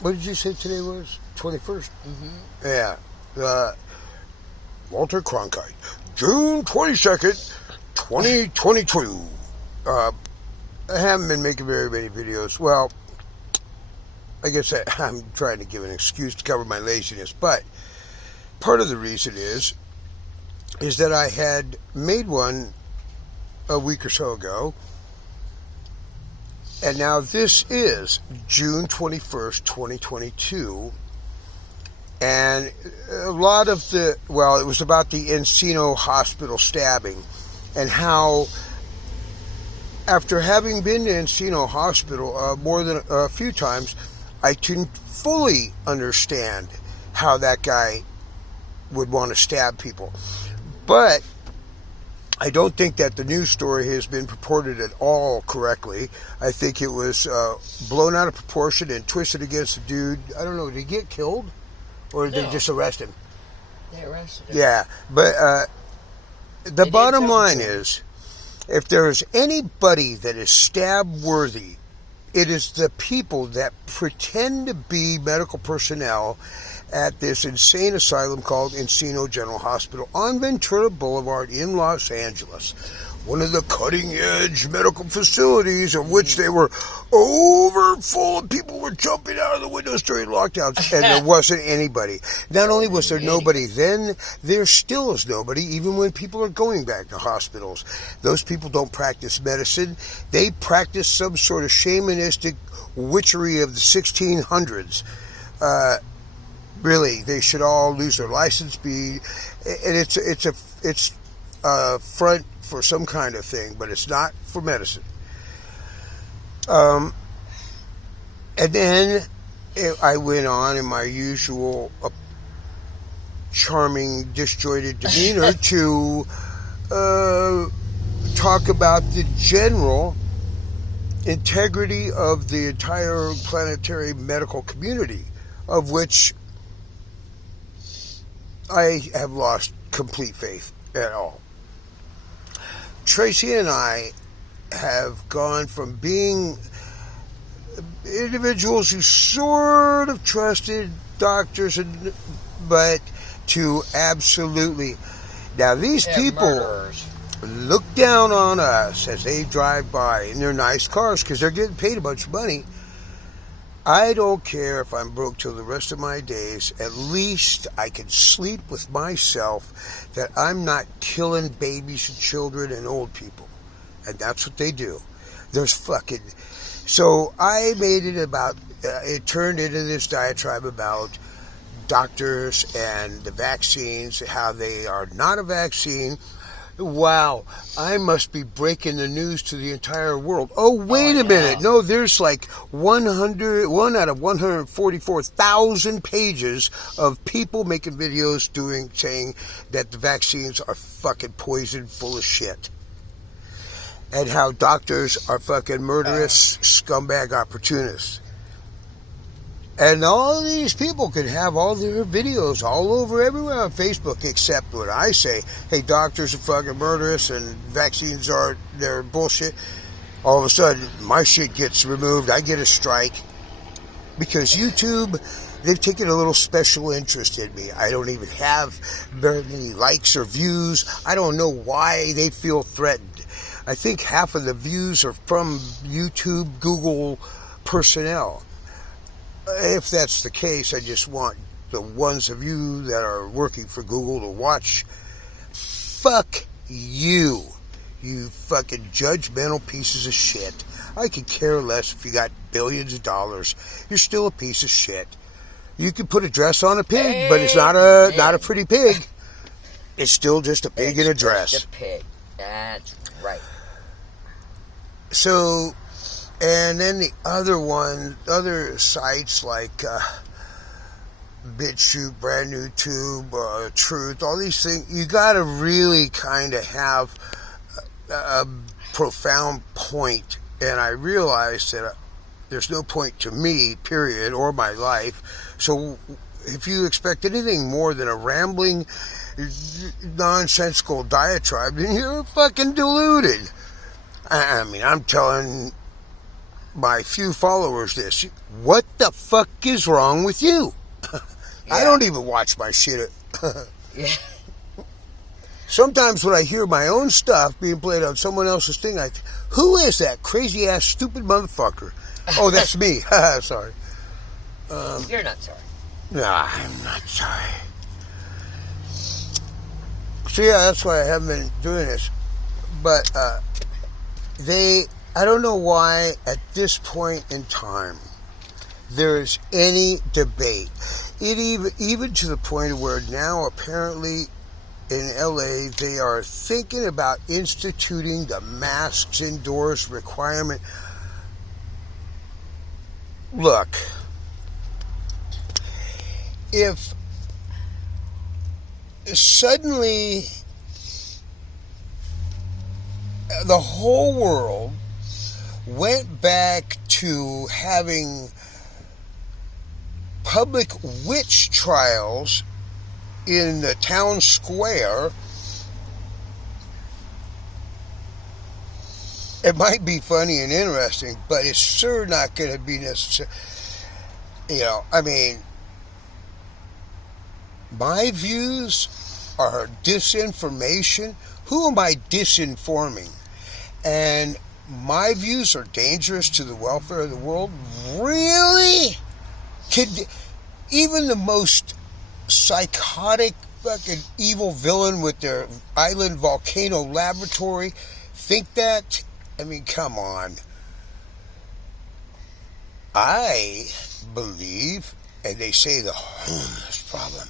What did you say today was? 21st? Mm-hmm. Yeah. Walter Cronkite. June 22nd, 2022. I haven't been making very many videos. Well, I guess I'm trying to give an excuse to cover my laziness, but part of the reason is that I had made one a week or so ago, and now this is June 21st, 2022, and a lot of it was about the Encino Hospital stabbing, and how, after having been to Encino Hospital more than a few times, I can fully understand how that guy would want to stab people. But I don't think that the news story has been purported at all correctly. I think it was blown out of proportion and twisted against the dude. I don't know, did he get killed? Or did they just arrest him? They arrested him. Yeah, but the bottom line is, if there is anybody that is stab-worthy, it is the people that pretend to be medical personnel at this insane asylum called Encino General Hospital on Ventura Boulevard in Los Angeles. One of the cutting-edge medical facilities of which they were over full and people were jumping out of the windows during lockdowns, and there wasn't anybody. Not only was there nobody then, there still is nobody even when people are going back to hospitals. Those people don't practice medicine. They practice some sort of shamanistic witchery of the 1600s. Really, they should all lose their license. And it's a front for some kind of thing, but it's not for medicine. And then I went on in my usual charming, disjointed demeanor to talk about the general integrity of the entire planetary medical community, of which I have lost complete faith at all. Tracy and I have gone from being individuals who sort of trusted doctors, but to absolutely. Now, these people murderers look down on us as they drive by in their nice cars because they're getting paid a bunch of money. I don't care if I'm broke till the rest of my days. At least I can sleep with myself that I'm not killing babies and children and old people. And that's what they do. There's fucking... So I made it about... it turned into this diatribe about doctors and the vaccines, how they are not a vaccine. Wow, I must be breaking the news to the entire world. Oh, wait a minute. No, there's like 1 out of 144,000 pages of people making videos saying that the vaccines are fucking poison full of shit. And how doctors are fucking murderous scumbag opportunists. And all these people can have all their videos all over everywhere on Facebook, except when I say, hey, doctors are fucking murderous and vaccines they're bullshit. All of a sudden, my shit gets removed. I get a strike. Because YouTube, they've taken a little special interest in me. I don't even have very many likes or views. I don't know why they feel threatened. I think half of the views are from YouTube, Google personnel. If that's the case, I just want the ones of you that are working for Google to watch. Fuck you, you fucking judgmental pieces of shit. I could care less if you got billions of dollars. You're still a piece of shit. You can put a dress on a pig, but it's not a pretty pig. It's still just a pig in a dress. Just a pig. That's right. So... And then the other sites like BitChute, Brand New Tube, Truth, all these things, you got to really kind of have a profound point. And I realized that there's no point to me, period, or my life. So if you expect anything more than a rambling, nonsensical diatribe, then you're fucking deluded. I mean, I'm telling my few followers this. What the fuck is wrong with you? I don't even watch my shit. Yeah. Sometimes when I hear my own stuff being played on someone else's thing, who is that crazy ass stupid motherfucker? Oh, that's me. Sorry. You're not sorry. Nah, I'm not sorry. So yeah, that's why I haven't been doing this. But I don't know why at this point in time there is any debate. It even to the point where now apparently in LA they are thinking about instituting the masks indoors requirement. Look, if suddenly the whole world went back to having public witch trials in the town square, it might be funny and interesting, but it's sure not going to be necessary. You know, I mean, my views are disinformation. Who am I disinforming? And my views are dangerous to the welfare of the world? Really? Could even the most psychotic fucking evil villain with their island volcano laboratory think that? I mean, come on. I believe, and they say the homeless problem.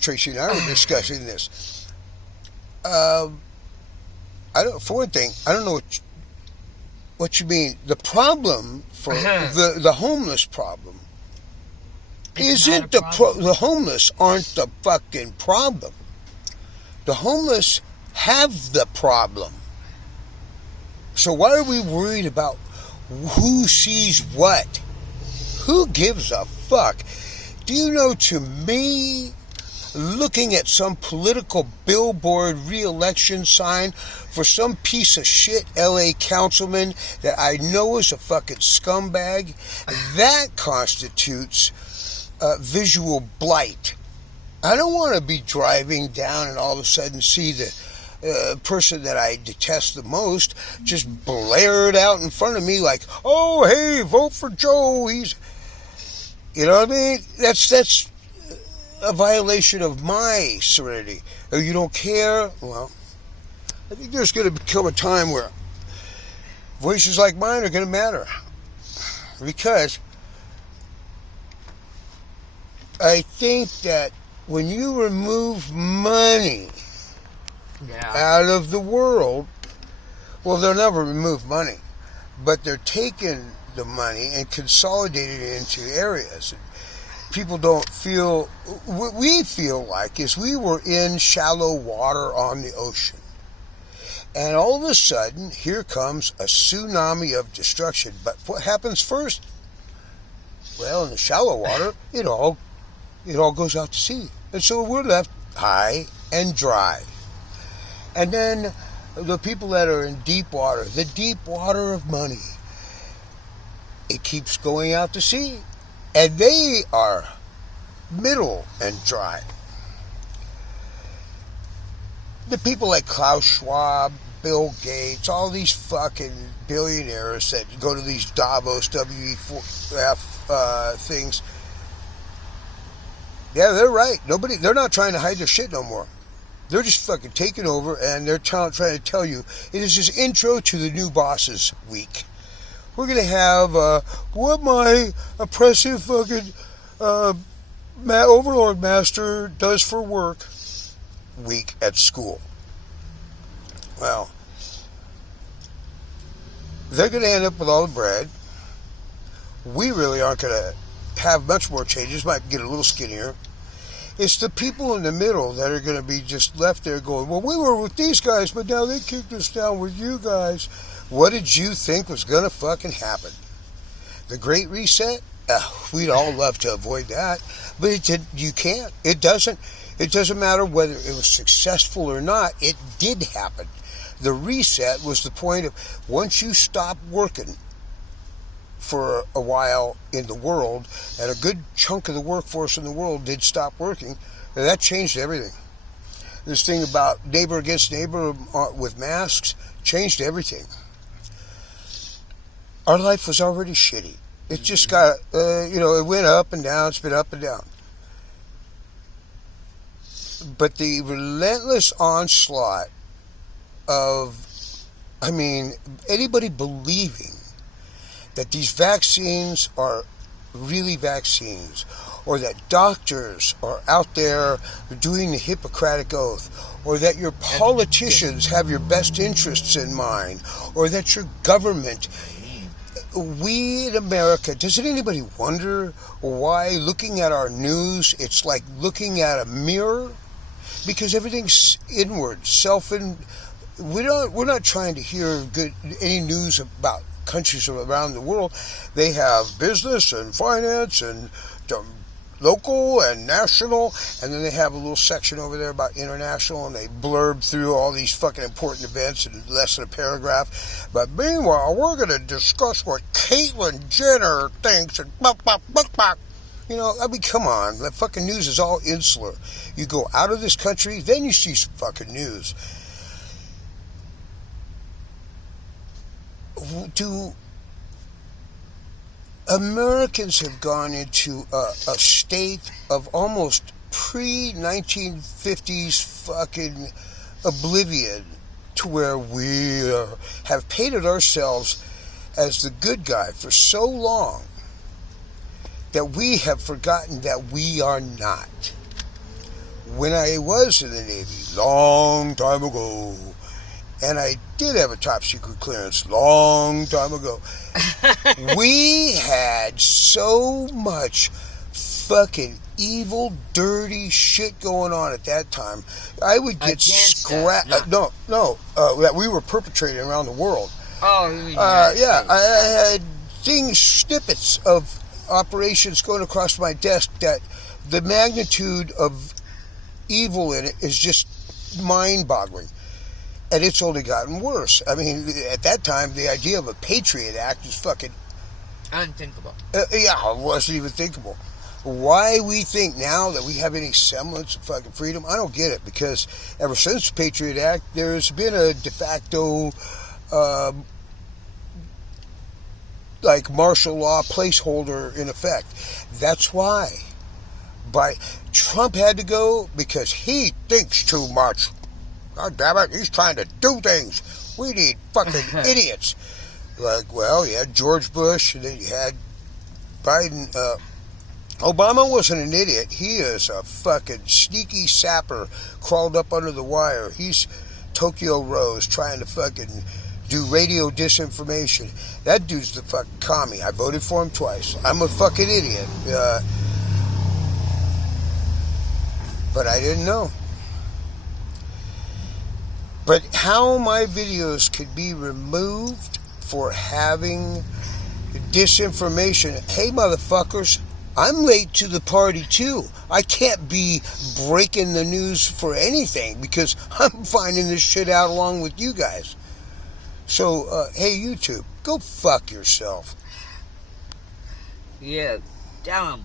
Tracy and I were discussing this. For one thing, I don't know what you mean. The problem for the homeless problem isn't the homeless aren't the fucking problem. The homeless have the problem. So why are we worried about who sees what? Who gives a fuck? Do you know, to me, looking at some political billboard re-election sign for some piece of shit LA councilman that I know is a fucking scumbag, that constitutes visual blight. I don't want to be driving down and all of a sudden see the person that I detest the most just blare it out in front of me like, oh, hey, vote for Joe. He's, you know what I mean? That's a violation of my serenity. Oh, you don't care? Well, I think there's going to become a time where voices like mine are going to matter. Because I think that when you remove money out of the world, well, they'll never remove money, but they're taking the money and consolidating it into areas. People don't feel, what we feel like is we were in shallow water on the ocean. And all of a sudden, here comes a tsunami of destruction. But what happens first? Well, in the shallow water, it all goes out to sea. And so we're left high and dry. And then the people that are in deep water, the deep water of money, it keeps going out to sea. And they are middle and dry. The people like Klaus Schwab, Bill Gates, all these fucking billionaires that go to these Davos WEF things. Yeah, they're right. They're not trying to hide their shit no more. They're just fucking taking over, and they're trying to tell you it is this intro to the new bosses week. We're going to have what my oppressive fucking overlord master does for work week at school. Well, they're going to end up with all the bread. We really aren't going to have much more changes. Might get a little skinnier. It's the people in the middle that are going to be just left there going, well, we were with these guys, but now they kicked us down with you guys. What did you think was going to fucking happen? The Great Reset? We'd all love to avoid that, but you can't. It doesn't matter whether it was successful or not. It did happen. The reset was the point of once you stop working for a while in the world, and a good chunk of the workforce in the world did stop working, and that changed everything. This thing about neighbor against neighbor with masks changed everything. Our life was already shitty. It just got, it went up and down, it's been up and down. But the relentless onslaught of, anybody believing that these vaccines are really vaccines, or that doctors are out there doing the Hippocratic Oath, or that your politicians have your best interests in mind, or that your government... We in America, doesn't anybody wonder why looking at our news, it's like looking at a mirror? Because everything's inward, we're not trying to hear any news about countries around the world. They have business and finance and local and national, and then they have a little section over there about international, and they blurb through all these fucking important events in less than a paragraph. But meanwhile, we're going to discuss what Caitlyn Jenner thinks, and come on, that fucking news is all insular. You go out of this country, then you see some fucking news. Americans have gone into a state of almost pre-1950s fucking oblivion, to where we have painted ourselves as the good guy for so long that we have forgotten that we are not. When I was in the Navy, long time ago, and I did have a top secret clearance long time ago, we had so much fucking evil, dirty shit going on at that time. I would get scrapped. That we were perpetrating around the world. Yeah, I had snippets of operations going across my desk that the magnitude of evil in it is just mind-boggling. And it's only gotten worse. At that time, the idea of a Patriot Act was fucking... unthinkable. It wasn't even thinkable. Why we think now that we have any semblance of fucking freedom, I don't get it. Because ever since the Patriot Act, there's been a de facto, martial law placeholder in effect. That's why. Trump had to go because he thinks too much. God damn it, he's trying to do things. We need fucking idiots. You had George Bush, and then you had Biden. Obama wasn't an idiot. He is a fucking sneaky sapper, crawled up under the wire. He's Tokyo Rose trying to fucking do radio disinformation. That dude's the fucking commie. I voted for him twice. I'm a fucking idiot. But I didn't know. But how my videos could be removed for having disinformation. Hey, motherfuckers, I'm late to the party, too. I can't be breaking the news for anything because I'm finding this shit out along with you guys. So, hey, YouTube, go fuck yourself. Yeah, damn.